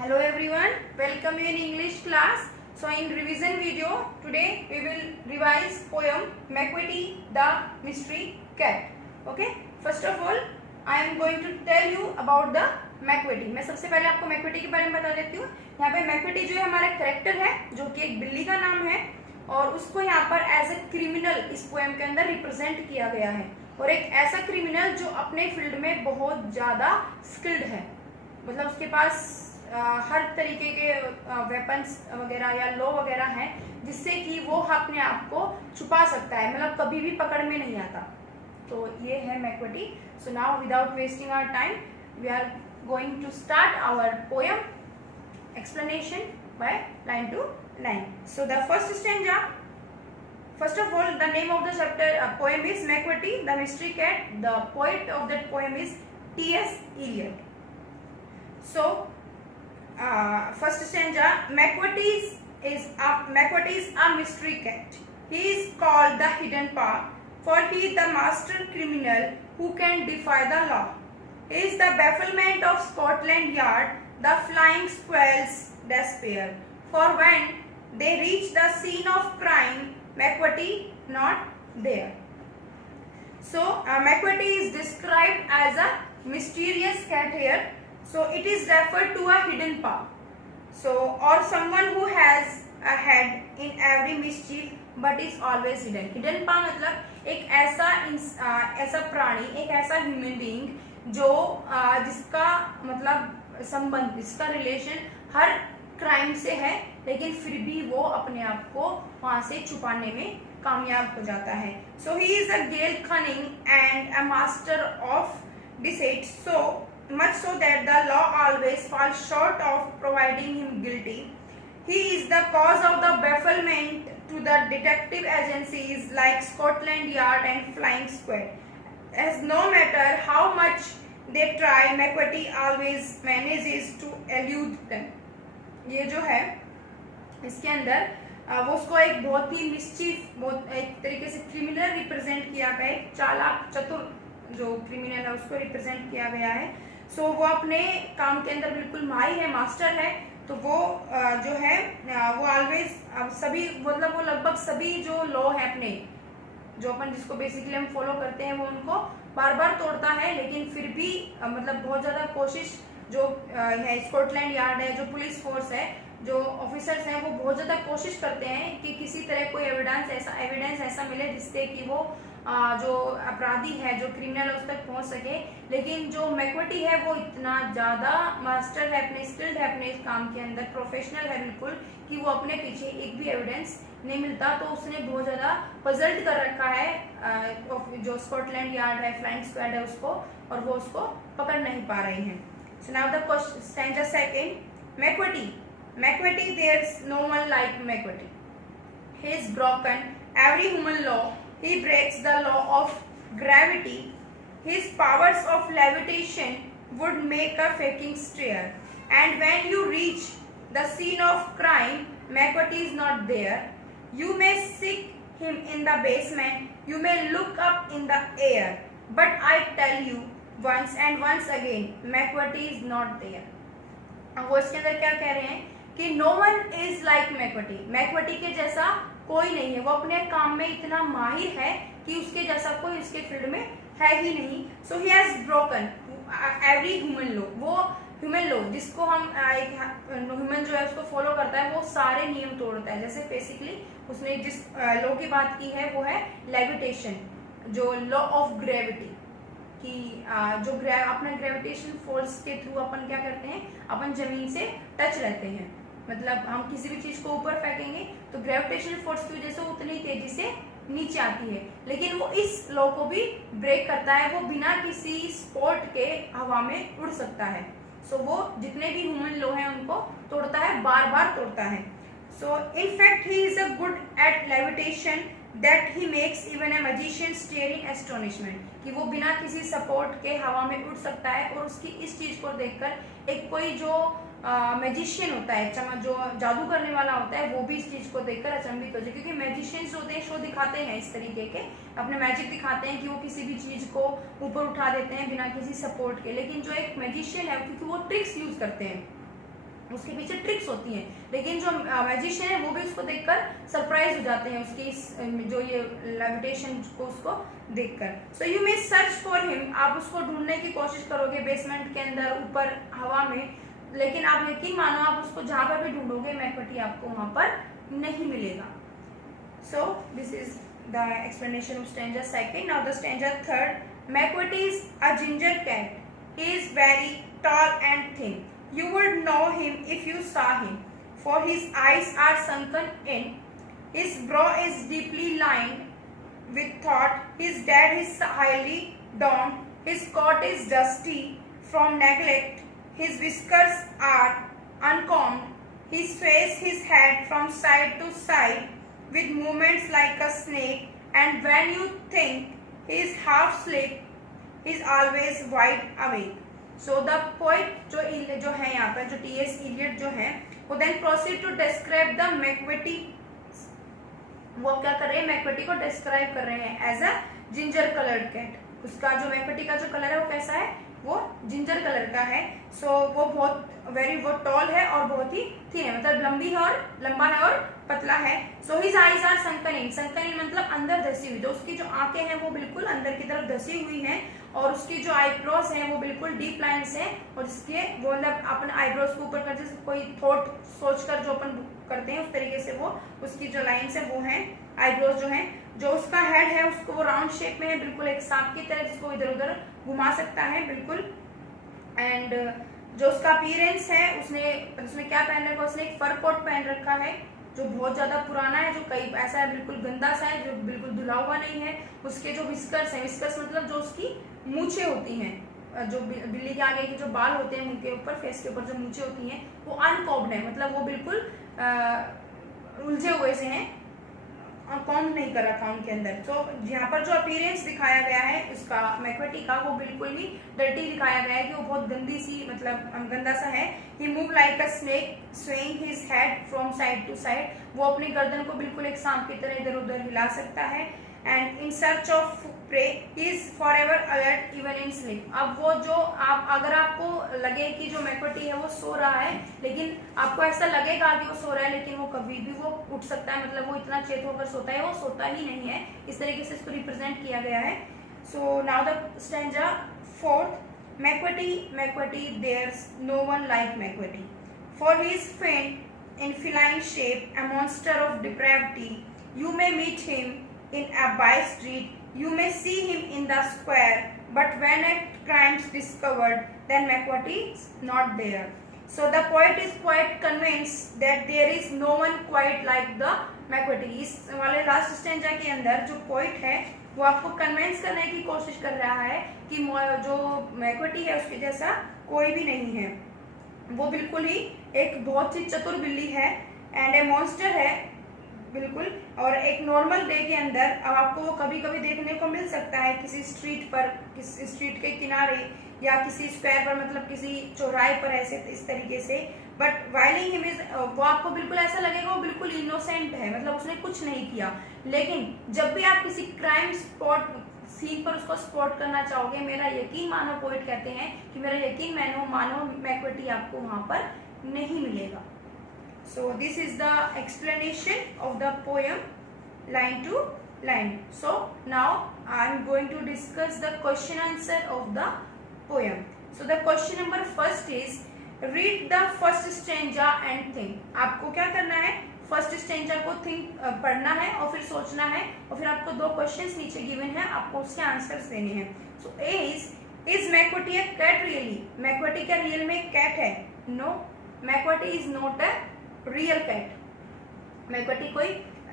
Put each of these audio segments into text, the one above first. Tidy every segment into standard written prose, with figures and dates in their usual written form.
Hello everyone, welcome you in English class. So in revision video, today we will revise poem McVitie the Mystery Cat. Okay, first of all I am going to tell you about the McVitie. मैं सबसे पहले आपको McVitie के बारे में बता देती हूँ. यहाँ पे McVitie जो है हमारा कैरेक्टर है, जो कि एक बिल्ली का नाम है और उसको यहाँ पर एज ए क्रिमिनल इस पोएम के अंदर रिप्रेजेंट किया गया है. और एक ऐसा क्रिमिनल जो अपने फील्ड में बहुत ज्यादा स्किल्ड है, मतलब उसके पास हर तरीके के वेपन्स वगैरह या लॉ वगैरह हैं जिससे कि वो अपने आप को छुपा सकता है, मतलब कभी भी पकड़ में नहीं आता. तो ये है Macavity. So now without wasting our time we are going to start our poem explanation by line to line. So the first stanza, first of all the name of the chapter poem is McVitie the Mystery Cat. The poet of that poem is T.S. Eliot. So first stanza, McVitie is a mystery cat. He is called the hidden paw, for he is the master criminal who can defy the law. He is the bafflement of Scotland Yard, the flying squirrel's despair. For when they reach the scene of crime, McVitie not there. So McVitie is described as a mysterious cat here. So it is referred to a hidden paw. So or someone who has a head in every mischief but is always hidden. Hidden paw मतलब एक ऐसा प्राणी, एक ऐसा human being जो जिसका मतलब संबंध, जिसका रिलेशन हर क्राइम से है, लेकिन फिर भी वो अपने आप को वहां से छुपाने में कामयाब हो जाता है. So he is a gale cunning and a master of deceit, so much so that the law always falls short of providing him guilty. He is the cause of the bafflement to the detective agencies like Scotland Yard and Flying Squad. As no matter how much they try, McVitie always manages to elude them. ये जो है इसके अंदर वो उसको एक बहुत ही mischief, बहुत एक तरीके से क्रिमिनल रिप्रेजेंट किया गया है, चालाक चतुर जो क्रिमिनल है उसको रिप्रेजेंट किया गया है. सो वो अपने काम के अंदर बिल्कुल माहिर है, मास्टर है. तो वो जो है वो ऑलवेज सभी, मतलब वो लगभग सभी जो लॉ है अपने, जो अपन जिसको बेसिकली हम फॉलो करते हैं, वो उनको बार बार तोड़ता है, लेकिन फिर भी मतलब बहुत ज़्यादा कोशिश जो है स्कॉटलैंड यार्ड है, जो पुलिस फोर्स है, जो ऑफिसर्स हैं, वो बहुत ज़्यादा कोशिश करते हैं कि किसी तरह कोई एविडेंस ऐसा मिले जिससे कि वो जो अपराधी है, जो क्रिमिनल उस तक पहुंच सके. लेकिन जो मैकविटी है वो इतना ज़्यादा मास्टर है, अपने स्किल्ड है अपने इस काम के अंदर, प्रोफेशनल है बिल्कुल, कि वो अपने पीछे एक भी एविडेंस नहीं मिलता. तो उसने बहुत ज़्यादा पजल्ड कर रखा है जो स्कॉटलैंड यार्ड है, फ्लाइंग स्क्वाड है उसको, और वो उसको पकड़ नहीं पा रहे हैं. सो now the stanza second, McVitie there's no one like McVitie. He is broken every human law. He breaks the law of gravity. His powers of levitation would make a faking stare. And when you reach the scene of crime, McVitie is not there. You may seek him in the basement. You may look up in the air. But I tell you once and once again, McVitie is not there. अब वो इसके अंदर क्या कह रहे हैं कि no one is like McVitie. McVitie के जैसा कोई नहीं है, वो अपने काम में इतना माहिर है कि उसके जैसा कोई इसके फील्ड में है ही नहीं. So he has broken every human law. वो ह्यूमन लॉ जिसको हम एक ह्यूमन जो है उसको फॉलो करता है, वो सारे नियम तोड़ता है. जैसे बेसिकली उसने जिस लॉ की बात की है वो है लेविटेशन, जो लॉ ऑफ ग्रेविटी, कि जो अपने ग्रेविटेशन फोर्स के थ्रू अपन क्या करते हैं, अपन जमीन से टच रहते हैं, मतलब हम किसी भी चीज को ऊपर फेंकेंगे तो ग्रेविटेशनल फोर्स की वजह से उतनी तेजी से नीचे आती है. लेकिन वो इस लॉ को भी ब्रेक करता है, वो बिना किसी स्पॉट के हवा में उड़ सकता है. सो वो जितने भी ह्यूमन लॉ हैं उनको तोड़ता है, बार बार तोड़ता है. So in fact he is a good at levitation that he makes even a magician stare in astonishment, कि वो बिना किसी सपोर्ट के हवा में उड़ सकता है. और उसकी इस चीज को देखकर एक कोई जो मैजिशियन होता है, जो जादू करने वाला होता है, वो भी इस चीज को देखकर अचंभित हो जाए. क्योंकि मैजिशियंस होते हैं, शो दिखाते हैं इस तरीके के, अपने मैजिक दिखाते हैं कि वो किसी भी चीज को ऊपर उठा देते हैं बिना किसी सपोर्ट के. लेकिन जो एक मैजिशियन है, क्योंकि वो ट्रिक्स यूज करते हैं, उसके पीछे ट्रिक्स होती हैं, लेकिन जो मैजिशियन है वो भी उसको देखकर सरप्राइज हो जाते हैं उसकी इस जो ये लेविटेशन को उसको देखकर। So you may search for him, आप उसको ढूंढने की कोशिश करोगे बेसमेंट के अंदर ऊपर हवा में, लेकिन आप यकीन मानो आप उसको जहां पर भी ढूंढोगे मैक्विटी आपको वहां पर नहीं मिलेगा। So this is the explanation of stanza second. Now the stanza third. Macavity is a ginger cat, he is very tall and thin. You would know him if you saw him, for his eyes are sunken in. His brow is deeply lined with thought. His head is highly downed. His coat is dusty from neglect. His whiskers are uncombed. His face, his head from side to side with movements like a snake. And when you think he is half asleep, he is always wide awake. So the poet जो है यहाँ पर जो T.S.. Elliot जो है वो then proceed to describe the Macavity, वो क्या कर रहे हैं मैक्विटी को डिस्क्राइब कर रहे हैं as a ginger coloured cat. उसका जो मैक्विटी का जो कलर है वो कैसा है, वो जिंजर कलर का है। सो वो बहुत वो टॉल है और बहुत ही थिन है, मतलब लंबा है और पतला है। So his eyes are sunken in, sunken in मतलब अंदर धसी हुई, तो उसकी जो आंखें हैं वो बिल्कुल अंदर की तरफ धसी हुई हैं और उसकी जो आईब्रोज हैं वो बिल्कुल डीप लाइन्स हैं और इसके वो मतलब अपन आईब्रोज को ऊपर कर जैसे कोई थॉट सोचकर जो अपन करते हैं उस तरीके से वो उसकी जो लाइन्स है वो हैं आईब्रोज जो हैं। जो उसका हेड है उसको वो राउंड शेप में है, बिल्कुल एक सांप की तरह जिसको इधर उधर घुमा सकता है बिल्कुल। एंड जो उसका अपीयरेंस है उसने क्या पहन रखा है, उसने एक फर कोट पहन रखा है जो बहुत ज्यादा पुराना है, जो कई ऐसा है बिल्कुल गंदा सा है, जो बिल्कुल धुला हुआ नहीं है। उसके जो विस्कर्स हैं, विस्कर्स मतलब जो उसकी मूछें होती हैं, जो बिल्ली के आगे के जो बाल होते हैं उनके ऊपर फेस के ऊपर जो मूछें होती हैं वो अनकॉम्ब्ड है, मतलब वो बिल्कुल उलझे हुए से हैं, कॉम्ब नहीं कर रखा उनके अंदर। तो यहाँ पर जो अपीयरेंस दिखाया गया है उसका मैक्विटी का वो बिल्कुल ही डर्टी दिखाया गया है कि वो बहुत गंदी सी मतलब गंदा सा है। He move like a snake swing his head from side to side, वो अपनी गर्दन को बिल्कुल एक सांप की तरह इधर उधर हिला सकता है। And in search of prey he is forever alert even in sleep. अब वो जो अगर आपको लगे कि जो मैक्विटी है वो सो रहा है, लेकिन आपको ऐसा लगेगा कि वो सो रहा है लेकिन वो कभी भी वो उठ सकता है, मतलब वो इतना चेत होकर सोता है, वो सोता ही नहीं है। इस तरीके से इसको रिप्रेजेंट किया गया है। So now the stanza fourth. Macavity there's no one like Macavity, for he is faint in feline shape, a monster of depravity. You may meet him in a by street, you may see him in the square, but when a crime is discovered, then McVitie is not there. So the poet is quite convinced that there is no one quite like the McVitie. इस वाले last stanza के अंदर जो poet है वो आपको convince करने की कोशिश कर रहा है कि जो मैक्विटी है उसके जैसा कोई भी नहीं है, वो बिल्कुल ही एक बहुत ही चतुर बिल्ली है एंड ए मॉन्स्टर है बिल्कुल। और एक नॉर्मल डे के अंदर अब आपको वो कभी कभी देखने को मिल सकता है किसी स्ट्रीट पर, किसी स्ट्रीट के किनारे या किसी स्क्वायर पर, मतलब किसी चौराहे पर ऐसे इस तरीके से। बट वाइलिंग हिम इज, वो आपको बिल्कुल ऐसा लगेगा वो बिल्कुल इनोसेंट है, मतलब उसने कुछ नहीं किया। लेकिन जब भी आप किसी क्राइम स्पॉट सीन पर उसको स्पॉट करना चाहोगे, मेरा यकीन मानो, पोइट कहते हैं कि मेरा यकीन मानो मैक्विटी आपको वहां पर नहीं मिलेगा। So this is the explanation of the poem line to line. So now I am going to discuss the question answer of the poem. So the question number first is read the first stanza and think. आपको क्या करना है, first stanza को पढ़ना है और फिर सोचना है और फिर आपको दो क्वेश्चंस नीचे गिवन है, आपको उसके आंसर्स देने हैं। So A is Macavity a cat really? Macavity क्या रियल में कैट है? No, Macavity is not a real cat. Macavity कोई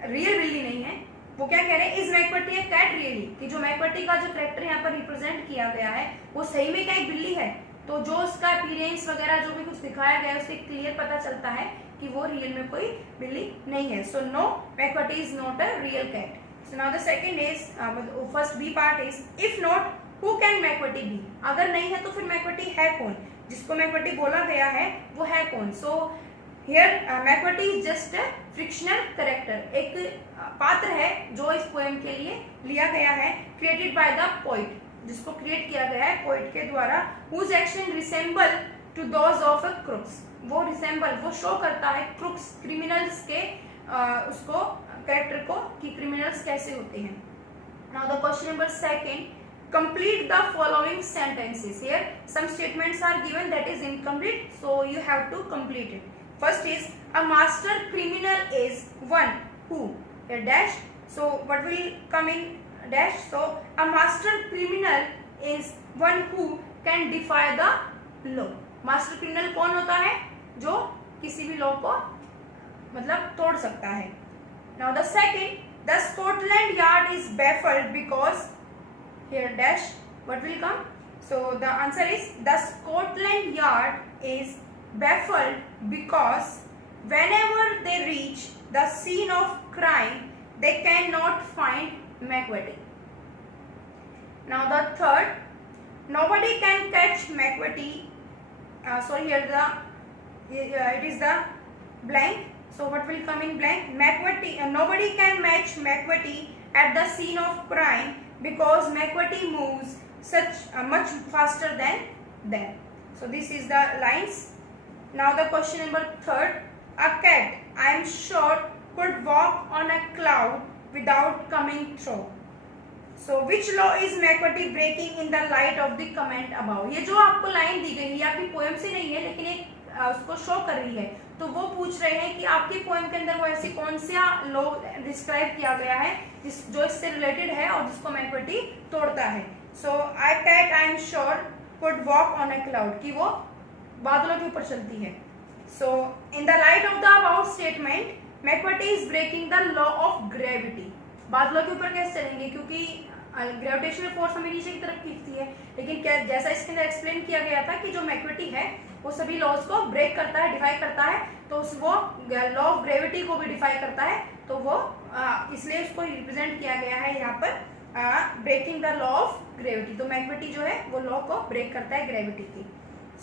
रियल बिल्ली नहीं है। वो क्या कह रहे हैं, is Macavity a cat really, कि जो मैक्विटी का जो कैरेक्टर यहाँ पर रिप्रेजेंट किया गया है वो सही में क्या एक बिल्ली है? तो जो उसका अपीयरेंस वगैरह जो भी कुछ दिखाया गया है उससे क्लियर पता चलता है कि वो रियल में कोई बिल्ली नहीं है। So no, Macavity is not a real cat. So now the second is, first B part is if not who can Macavity be? अगर नहीं है तो फिर मैक्विटी है कौन? जिसको मैक्विटी बोला गया है वो है कौन? So here Macavity is just a fictional character, एक पात्र है जो इस पोएम के लिए लिया गया है, क्रिएटेड बाय द पोइट, जिसको क्रिएट किया गया है पोइट के द्वारा, whose action resemble to those of a crooks, वो रिसेंबल, वो शो करता है क्रुक्स, क्रिमिनल्स के उसको कैरेक्टर को, कि क्रिमिनल्स कैसे होते हैं. Now the question number second, complete the following sentences. Here some statements are given that is incomplete, so you have to complete it. First is, a master criminal is one who, a dash, so what will come in dash, so a master criminal is one who can defy the law. master criminal कौन होता है? जो किसी भी law को मतलब तोड़ सकता है. Now the second, the Scotland Yard is baffled because, here dash, what will come, so the answer is, the Scotland Yard is baffled because whenever they reach the scene of crime they cannot find McVitie. Now the third, nobody can catch McVitie, so here it is the blank, so what will come in blank, McVitie, nobody can match McVitie at the scene of crime because McVitie moves such much faster than them. So this is the lines. Now the question number third, a cat, I am sure, could walk on a cloud without coming through. So which law is McVitie breaking in the light of the comment above? ये जो आपको line दी गई है, ये आपकी poem से नहीं है, लेकिन एक उसको शो कर रही है, तो वो पूछ रहे हैं कि आपकी पोएम के अंदर वो ऐसी कौन सा लॉ डिस्क्राइब किया गया है जो इससे रिलेटेड है और जिसको McVitie तोड़ता है. So I cat, I am sure, could walk on a cloud, कि वो बादलों के ऊपर चलती है. So in the light of the about statement, McVitie is breaking the law of gravity. बादलों के ऊपर कैसे चलेंगे, क्योंकि ग्रेविटेशनल फोर्स हमें नीचे की तरफ खींचती है, लेकिन क्या, जैसा इसके अंदर एक्सप्लेन किया गया था कि जो McVitie है वो सभी लॉज को ब्रेक करता है, डिफाई करता है, तो वो लॉ ऑफ ग्रेविटी को भी डिफाई करता है, तो वो इसलिए उसको रिप्रेजेंट किया गया है यहाँ पर breaking the law of gravity. तो McVitie जो है वो लॉ को ब्रेक करता है ग्रेविटी की.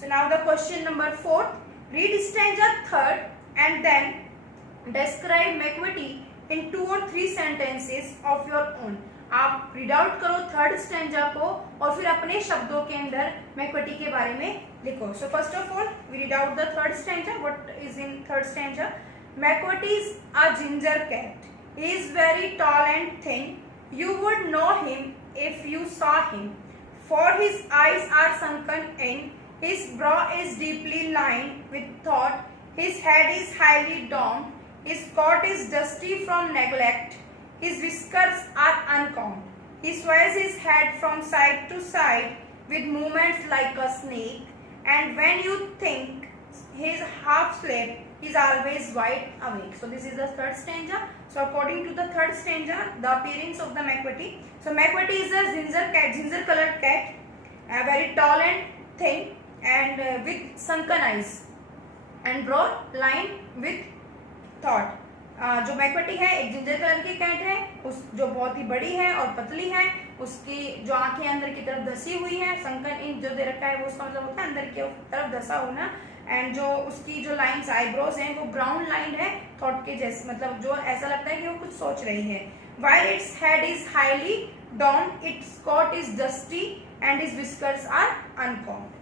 So now the question number fourth, read stanza third and then describe McVitie in 2 or 3 sentences of your own. आप रीड आउट करो थर्ड स्टैंजा को और फिर अपने शब्दों के अंदर McVitie के बारे में लिखो. So first of all we read out the third stanza. What is in third stanza? McVitie is a ginger cat. He is very tall and thin. You would know him if you saw him. For his eyes are sunken in. His brow is deeply lined with thought. His head is highly domed. His coat is dusty from neglect. His whiskers are uncombed. He sways his head from side to side with movements like a snake. And when you think he is half asleep, he is always wide awake. So this is the third stanza. So according to the third stanza, the appearance of the McVitie. So McVitie is a ginger cat, ginger colored cat, very tall and thin, and with sunken eyes and broad lined with thought. जो McVitie है एक ginger colour की cat है, उस जो बहुत ही बड़ी है और पतली है, उसकी जो आंखें अंदर की तरफ धसी हुई है, संकन इन जो दे रखा है वो उसका मतलब होता है अंदर की तरफ धसा होना, एंड जो उसकी जो लाइंस आईब्रोज हैं वो ब्राउन लाइन है थॉट के जैसे, मतलब जो ऐसा लगता है कि वो कुछ सोच रही है. While its head is highly domed, its coat is dusty and its whiskers are uncombed.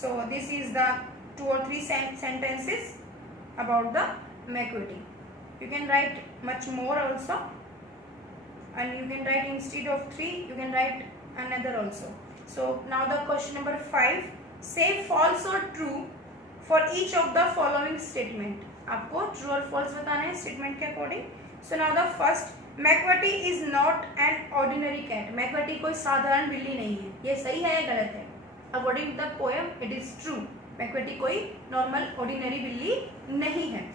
So this is the 2 or 3 sentences about the McVitie. You can write much more also, and you can write instead of 3 you can write another also. So now the question number 5, say false or true for each of the following statement. आपको true और false बताना है statement के according. So now the first, McVitie is not an ordinary cat. McVitie कोई साधारण बिल्ली नहीं है. ये सही है या गलत है? According to the poem it is true. McVitie कोई normal ordinary बिल्ली नहीं है.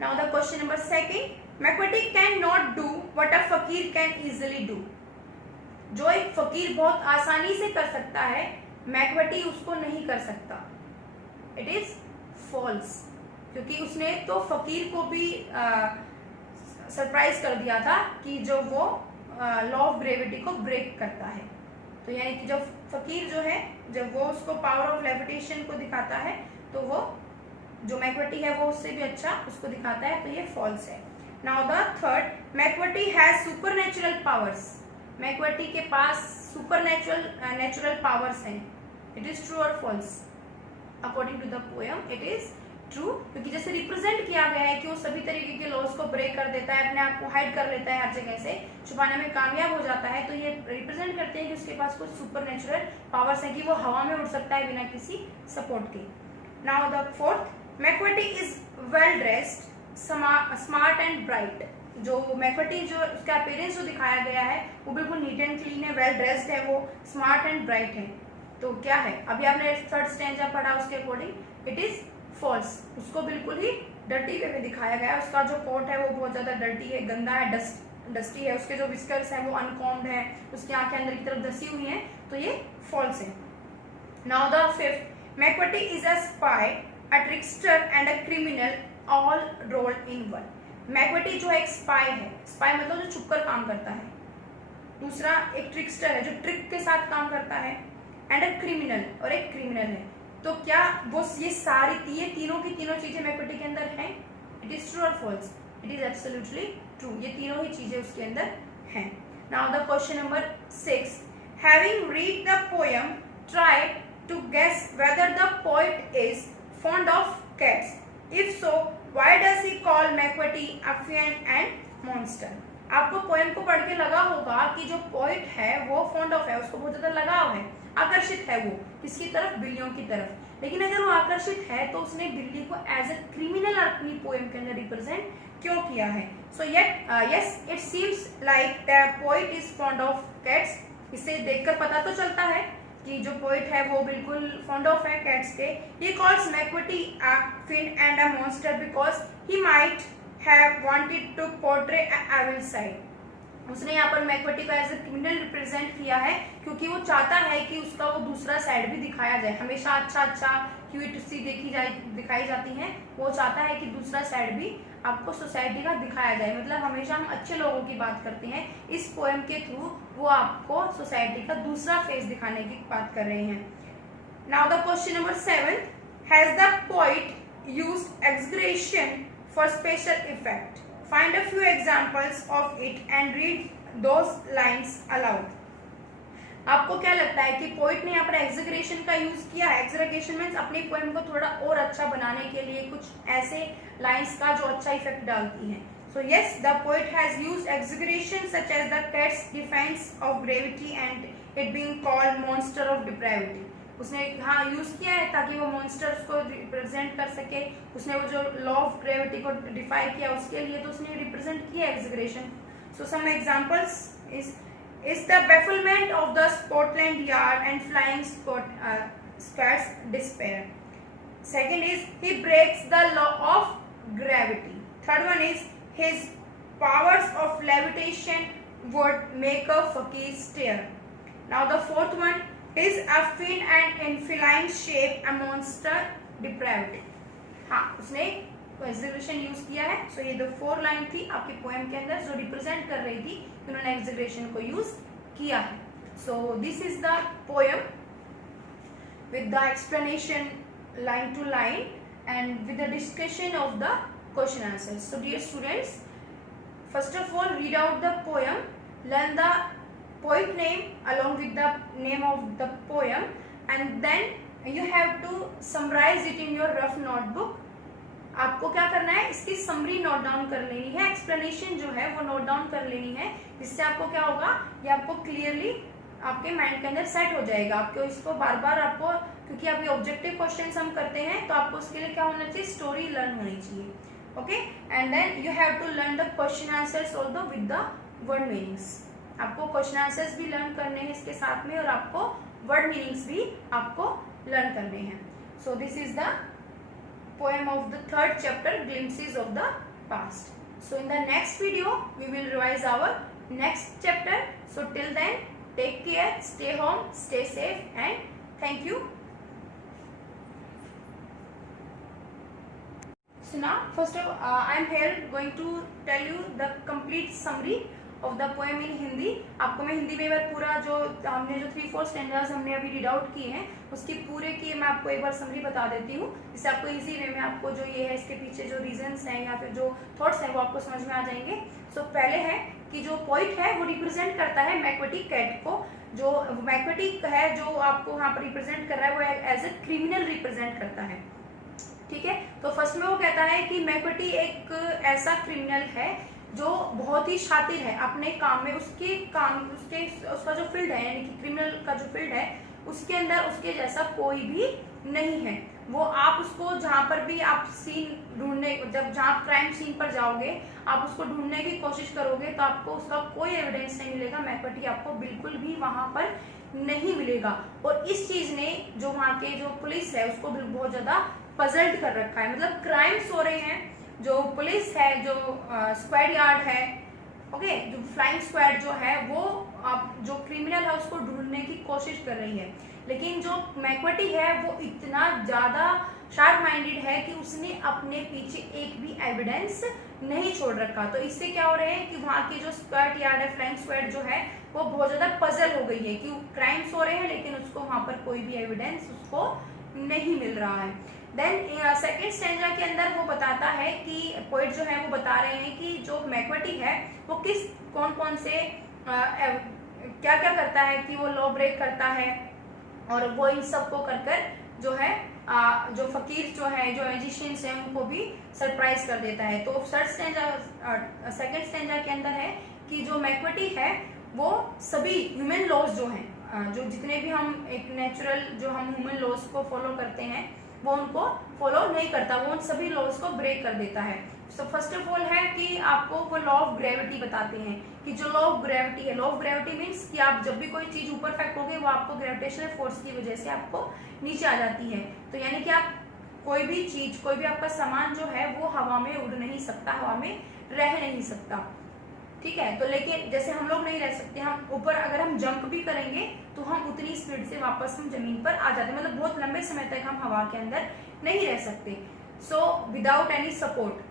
Now the question number second, McVitie cannot do what a fakir can easily do. जो एक फकीर बहुत आसानी से कर सकता है, McVitie उसको नहीं कर सकता. It is false, क्योंकि उसने तो फकीर को भी सरप्राइज कर दिया था कि जो वो लॉ ऑफ ग्रेविटी को ब्रेक करता है. तो यानी कि जब फकीर जो है, जब वो उसको पावर ऑफ लेविटेशन को दिखाता है, तो वो जो McVitie है वो उससे भी अच्छा उसको दिखाता है, तो ये फॉल्स है. Now the third, McVitie has supernatural powers. McVitie के पास सुपरनेचुरल पावर्स हैं. इट इज ट्रू और false? According to the poem it is true, क्योंकि जैसे रिप्रेजेंट किया गया है कि वो सभी तरीके के लॉस को ब्रेक कर देता है, अपने आप को हाइड कर लेता है, हर जगह से छुपाने में कामयाब हो जाता है, तो ये रिप्रेजेंट करते हैं कि उसके पास कुछ सुपर नेचुरल पावर्स है कि वो हवा में उड़ सकता है बिना किसी सपोर्ट के। Now the fourth, Macavity is well dressed, smart and bright. जो मैक्वेटी जो उसका अपीयरेंस जो दिखाया गया है वो बिल्कुल नीट एंड क्लीन है, वेल ड्रेस्ड है, वो स्मार्ट एंड ब्राइट है। तो क्या है, अभी आपने थर्ड स्टैंजा पढ़ा, उसके अकॉर्डिंग इट इज फॉल्स। उसको बिल्कुल ही डर्टी वे में दिखाया गया है, उसका जो कोट है वो बहुत ज्यादा डर्टी है, गंदा है, डस्टी है, उसके जो विस्कर्स है वो अनकॉम्ड है, उसकी आंखें अंदर की तरफ धसी हुई हैं, तो ये फॉल्स है। Now the fifth, Macavity is a spy, a trickster and a criminal all rolled in one. Macavity जो है एक स्पाई है, स्पाई मतलब जो छुपकर काम करता है, दूसरा एक ट्रिकस्टर है जो ट्रिक के साथ काम करता है, एंड अ क्रिमिनल, और एक क्रिमिनल है। तो क्या वो ये सारी ये तीनों की तीनों चीजें मैक्वेटी के अंदर हैं? इट इज ट्रू और false? It is absolutely true, ये तीनों ही चीजें उसके अंदर हैं। Now the question number 6, having read the poem try to guess whether the poet is fond of cats, if so why does he call Macavity a fiend and monster. आपको poem को पढ़ के लगा होगा कि जो पोएट है वो फॉन्ड ऑफ है, उसको बहुत ज्यादा लगाव है, आकर्षित है वो किसकी तरफ, बिल्लियों की तरफ। लेकिन अगर वो आकर्षित है तो उसने बिल्ली को एज ए क्रिमिनल अपनी पोएम के अंदर रिप्रेजेंट क्यों किया है? So yes it seems like the poet is fond of cats. इसे देखकर पता तो चलता है कि जो पोएट है वो बिल्कुल फॉन्ड ऑफ है कैट्स के। He calls Macavity a fiend and a monster because he might have wanted to portray a evil side. उसने यहाँ पर मैक्वेटी को एज ए क्रिमिनल रिप्रेजेंट किया है क्योंकि वो चाहता है कि उसका वो दूसरा साइड भी दिखाया जाए। हमेशा अच्छा क्यूट सी दिखाई जाती हैं, वो चाहता है कि दूसरा साइड भी आपको सोसाइटी का दिखाया जाए। मतलब हमेशा हम अच्छे लोगों की बात करते हैं, इस पोएम के थ्रू वो आपको सोसाइटी का दूसरा फेस दिखाने की बात कर रहे हैं। Now the question number 7, has the poet used exaggeration for special effect, find a few examples of it and read those lines aloud। आपको क्या लगता है कि पोइट ने यहाँ पर एक्सग्रेशन का यूज किया है? एक्सग्रेशन मीन्स अपनी पोएम को थोड़ा और अच्छा बनाने के लिए कुछ ऐसे लाइंस का जो अच्छा इफेक्ट डालती हैं। So yes the poet has used exaggeration such as the cats defence of gravity and it being called monster of depravity. उसने हाँ यूज किया है ताकि वो मॉन्स्टर्स को रिप्रेजेंट कर सके। उसने वो जो लॉ ऑफ ग्रेविटी को डिफाई किया उसके लिए, तो उसने रिप्रेजेंट किया exaggeration. So some examples is the bafflement of the Scotland Yard and flying Scots despair. Second is he breaks the law of gravity. Third one is his powers of levitation would make a fakir stare. Now the fourth one is a fin and in feline shape a monster depravity. हाँ उसने एक्सग्रेशन use किया है। सो ये 4 line थी आपकी poem के अंदर जो रिप्रेजेंट कर रही थी, उन्होंने एक्सग्रेशन को यूज किया है। So this is the poem with the explanation line to line and with the discussion of the question answers. So dear students, first of all read out the poem, learn the poet name along with the name of the poem, and then you have to summarize it in your rough notebook। आपको क्या करना है, इसकी summary note down कर लेनी है, explanation जो है वो नोट डाउन कर लेनी है, जिससे आपको क्या होगा, ये आपको क्लियरली आपके माइंड के अंदर सेट हो जाएगा। आपको इसको बार बार आपको, क्योंकि अभी ऑब्जेक्टिव क्वेश्चंस हम करते हैं तो आपको उसके लिए क्या होना चाहिए, स्टोरी लर्न होनी चाहिए। Okay, and then you have to learn the question answers also with the word meanings. आपको क्वेश्चन आंसर्स भी लर्न करने हैं इसके साथ में, और आपको वर्ड मीनिंग्स भी आपको लर्न करने हैं। So this is the poem of the 3rd chapter glimpses of the past. So in the next video we will revise our next chapter. So till then take care, stay home, stay safe and thank you. So now first of I am here going to tell you the complete summary of the poem in Hindi. आपको मैं हिंदी में एक बार पूरा जो हमने जो 3-4 standards हमने अभी रीड आउट किए हैं उसकी पूरे की मैं आपको एक बार समरी बता देती हूँ, जिससे आपको इजी वे में आपको जो ये है इसके पीछे जो रीजंस हैं या फिर जो थॉट्स हैं वो आपको समझ में आ जाएंगे। सो पहले है कि जो पोइट है वो रिप्रेजेंट करता है मैक्वेटी कैट को, जो मैक्वेटी है जो आपको वहां पर रिप्रेजेंट कर रहा है वो एज ए क्रिमिनल रिप्रेजेंट करता है। ठीक है, तो फर्स्ट में वो कहता है कि मैक्वेटी एक ऐसा क्रिमिनल है जो बहुत ही शातिर है अपने काम में, उसका जो फील्ड है यानी कि क्रिमिनल का जो फील्ड है उसके अंदर उसके जैसा कोई भी नहीं है। वो आप उसको जहां पर भी आप सीन ढूंढने, जहां क्राइम सीन पर जाओगे आप उसको ढूंढने की कोशिश करोगे तो आपको उसका कोई एविडेंस नहीं मिलेगा, मैक्वेटी आपको बिल्कुल भी वहां पर नहीं मिलेगा। और इस चीज ने जो वहां के जो पुलिस है उसको बहुत ज्यादा पजल्ड कर रखा है। मतलब क्राइम्स हो रहे हैं, जो पुलिस है, जो स्क्वाड यार्ड है, ओके, जो फ्लाइंग स्क्वाड जो है वो जो क्रिमिनल है उसको ढूंढने की कोशिश कर रही है, लेकिन जो मैक्वेटी है वो इतना ज्यादा शार्प माइंडेड है कि उसने अपने पीछे एक भी एविडेंस नहीं छोड़ रखा। तो इससे क्या हो रहे हैं कि वहां की जो स्क्वाड यार्ड है, फ्लाइंग स्क्वाड जो है वो बहुत ज्यादा पजल हो गई है कि क्राइम्स हो रहे हैं लेकिन उसको वहां पर कोई भी एविडेंस उसको नहीं मिल रहा है। देन सेकेंड स्टैंजा के अंदर वो बताता है कि पोइट जो है वो बता रहे हैं कि जो मैक्वेटी है वो कौन कौन से क्या क्या करता है, कि वो लॉ ब्रेक करता है और वो इन सब को कर जो है जो फकीर जो है, जो मैजिशियंस हैं उनको भी सरप्राइज कर देता है। तो सेकंड स्टैंजा के अंदर है कि जो मैक्वेटी है वो सभी ह्यूमन लॉज जो हैं, जो जितने भी हम एक नेचुरल जो हम ह्यूमन लॉज को फॉलो करते हैं वो उनको फॉलो नहीं करता, वो उन सभी लॉज को ब्रेक कर देता है। तो फर्स्ट ऑफ ऑल है कि आपको वो लॉ ऑफ ग्रेविटी बताते हैं कि जो लॉ ऑफ ग्रेविटी है, लॉ ऑफ ग्रेविटी मीन्स कि आप जब भी कोई चीज ऊपर फेंकोगे वो आपको ग्रेविटेशनल फोर्स की वजह से आपको नीचे आ जाती है। तो यानी कि आप कोई भी चीज, कोई भी आपका सामान जो है वो हवा में उड़ नहीं सकता, हवा में रह नहीं सकता। ठीक है, तो लेकिन जैसे हम लोग नहीं रह सकते, हम ऊपर अगर हम जंप भी करेंगे तो हम उतनी स्पीड से वापस हम जमीन पर आ जाते हैं, मतलब बहुत लंबे समय तक हम हवा के अंदर नहीं रह सकते। सो विदाउट एनी सपोर्ट,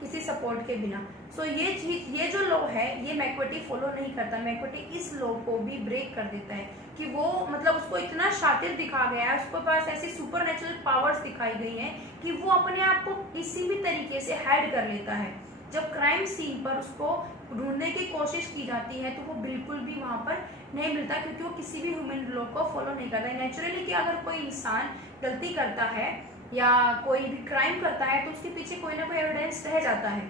किसी सपोर्ट के बिना। सो ये चीज, ये जो लॉ है ये मैक्वेटी फॉलो नहीं करता। मैक्वेटी इस लॉ को भी ब्रेक कर देता है कि वो मतलब उसको इतना शातिर दिखा गया है, उसके पास ऐसी सुपर नेचुरल पावर्स दिखाई गई हैं कि वो अपने आप को किसी भी तरीके से हाइड कर लेता है। जब क्राइम सीन पर उसको ढूंढने की कोशिश की जाती है तो वो बिल्कुल भी वहां पर नहीं मिलता, क्योंकि वो किसी भी ह्यूमन लॉ को फॉलो नहीं करता। नेचुरली कि अगर कोई इंसान गलती करता है या कोई भी क्राइम करता है तो उसके पीछे कोई ना कोई एविडेंस रह जाता है,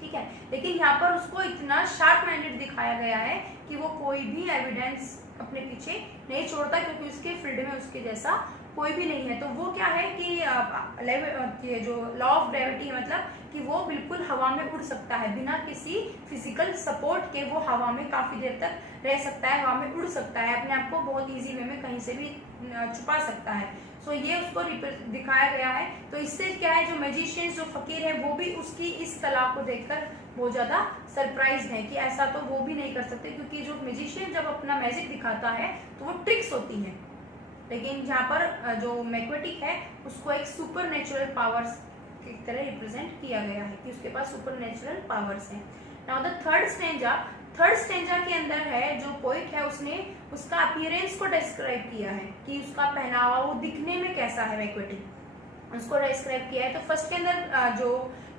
ठीक है, लेकिन यहाँ पर उसको इतना शार्प माइंडेड दिखाया गया है कि वो कोई भी एविडेंस अपने पीछे नहीं छोड़ता, क्योंकि उसके फील्ड में उसके जैसा कोई भी नहीं है। तो वो क्या है कि जो लॉ ऑफ ग्रेविटी है, मतलब कि वो बिल्कुल हवा में उड़ सकता है बिना किसी फिजिकल सपोर्ट के, वो हवा में काफी देर तक रह सकता है, हवा में उड़ सकता है, अपने आप को बहुत इजी वे में कहीं से भी छुपा सकता है। सो ये उसको दिखाया गया है। तो इससे क्या है, जो मैजिशियंस, जो फकीर है, वो भी उसकी इस कला को देखकर बहुत ज्यादा सरप्राइज है कि ऐसा तो वो भी नहीं कर सकते, क्योंकि जो मैजिशियन जब अपना मैजिक दिखाता है तो वो ट्रिक्स होती है, लेकिन यहाँ पर जो मैक्वेटिक है उसको एक सुपर नेचुरल पावर्स की तरह रिप्रेजेंट किया गया है कि उसके पास सुपर नेचुरल पावर्स हैं। नाउ द थर्ड स्टेंजा के अंदर है, जो पोइट है उसने उसका अपीयरेंस को डिस्क्राइब किया है कि उसका पहनावा, वो दिखने में कैसा है, मैक्वेटिक उसको डिस्क्राइब किया है। तो फर्स्ट के अंदर जो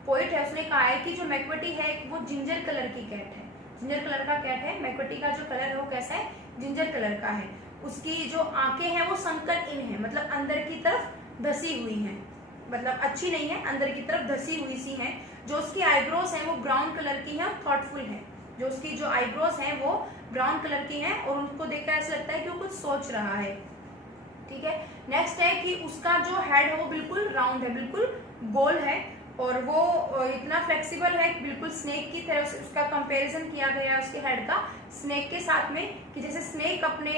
पोइट है उसने कहा है कि जो मैक्वेटी है वो जिंजर कलर की कैट है, जिंजर कलर का कैट है। मैक्वेटी का जो कलर है वो कैसा है, जिंजर कलर का है। उसकी जो आंखें हैं वो संकन इन है, मतलब अंदर की तरफ धसी हुई हैं, मतलब अच्छी नहीं है, अंदर की तरफ धसी हुई सी हैं। जो उसकी आईब्रोज हैं वो ब्राउन कलर की है, थॉटफुल है। जो उसकी जो आईब्रोज हैं वो ब्राउन कलर की हैं और उनको देखकर ऐसा लगता है कि वो कुछ सोच रहा है, ठीक है। नेक्स्ट है कि उसका जो हेड है वो बिल्कुल राउंड है, बिल्कुल गोल है, और वो इतना फ्लेक्सिबल है, बिल्कुल स्नेक की तरह। उसका कंपैरिजन किया गया उसके हेड का स्नेक के साथ में, कि जैसे स्नेक अपने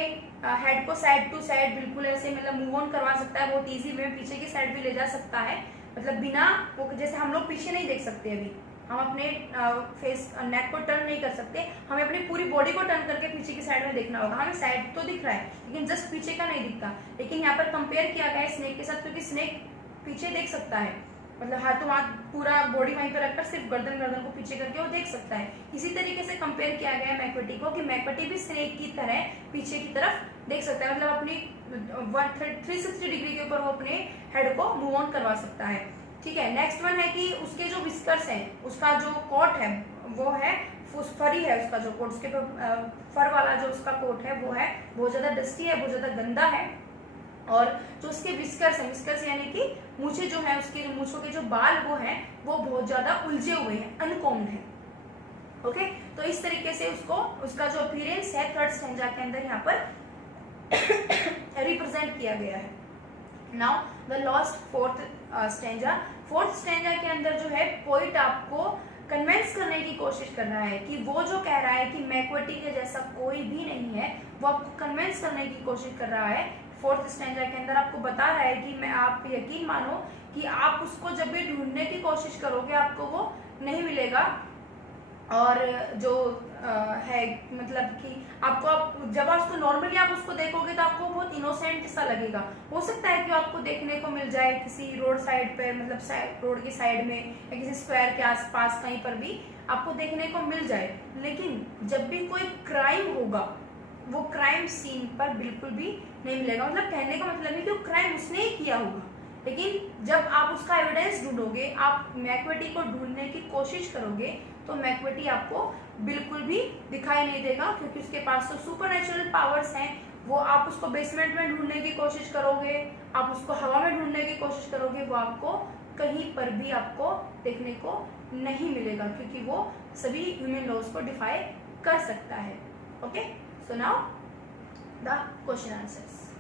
हेड को साइड टू साइड बिल्कुल ऐसे मतलब मूव ऑन करवा सकता है, बहुत इजी में पीछे की साइड भी ले जा सकता है, मतलब बिना वो, जैसे हम लोग पीछे नहीं देख सकते, अभी हम अपने फेस नेक को टर्न नहीं कर सकते, हमें अपनी पूरी बॉडी को टर्न करके पीछे की साइड में देखना होगा। हमें साइड तो दिख रहा है लेकिन जस्ट पीछे का नहीं दिखता, लेकिन यहाँ पर कंपेयर किया गया है स्नेक के साथ, क्योंकि स्नेक पीछे देख सकता है, मतलब हाथों हाथ पूरा बॉडी वहीं पर रखकर सिर्फ गर्दन को पीछे करके वो देख सकता है। इसी तरीके से कंपेयर किया गया है मैक्वेटी को, कि मैक्वेटी भी स्नेक की तरह पीछे की तरफ देख सकता है, मतलब अपनी 360 डिग्री के ऊपर वो अपने हेड को मूव ऑन करवा सकता है, ठीक है। नेक्स्ट वन है कि उसके जो विस्कर्स हैं, उसका जो कोट है, वो है फरी है उसका जो कोट, उसके फर वाला जो उसका कोट है वो है बहुत ज्यादा डस्टी है, बहुत ज्यादा गंदा है। और जो उसके विस्कर्स है, विस्कर्स यानी कि मूछें जो है, उसके मूछों के जो बाल वो हैं वो बहुत ज्यादा उलझे हुए हैं, अनकॉम्ड है। ओके, तो इस तरीके से उसको उसका जो अपीयरेंस है थर्ड स्टैंजा के अंदर यहाँ पर रिप्रेजेंट किया गया है। Now the last fourth stanza. Fourth stanza के अंदर जो है पोइट आपको कन्विंस करने की कोशिश कर रहा है कि वो जो कह रहा है कि मैक्वेटी के जैसा कोई भी नहीं है, वो आपको कन्विंस करने की कोशिश कर रहा है। फोर्थ स्टैंजा के अंदर आपको बता रहा है कि मैं, आप यकीन मानो कि आप उसको जब भी ढूंढने की कोशिश करोगे आपको वो नहीं मिलेगा। और जो है मतलब कि आपको जब आप उसको नॉर्मली आप उसको देखोगे तो आपको बहुत इनोसेंट सा लगेगा। हो सकता है कि आपको देखने को मिल जाए किसी रोड साइड पे, मतलब रोड की साइड में या किसी स्क्वायर के आसपास कहीं पर भी आपको देखने को मिल जाए, लेकिन जब भी कोई क्राइम होगा वो क्राइम सीन पर बिल्कुल भी नहीं मिलेगा। मतलब कहने का मतलब है कि वो क्राइम उसने ही किया होगा, लेकिन जब आप उसका एविडेंस ढूंढोगे, आप मैक्वेटी को ढूंढने की कोशिश करोगे, तो मैक्वेटी आपको बिल्कुल भी दिखाई नहीं देगा, क्योंकि उसके पास तो सुपरनेचुरल पावर्स हैं। वो आप उसको बेसमेंट में ढूंढने की कोशिश करोगे, आप उसको हवा में ढूंढने की कोशिश करोगे, वो आपको कहीं पर भी आपको देखने को नहीं मिलेगा, क्योंकि वो सभी ह्यूमन लॉज को डिफाई कर सकता है। Okay, so now the question answers.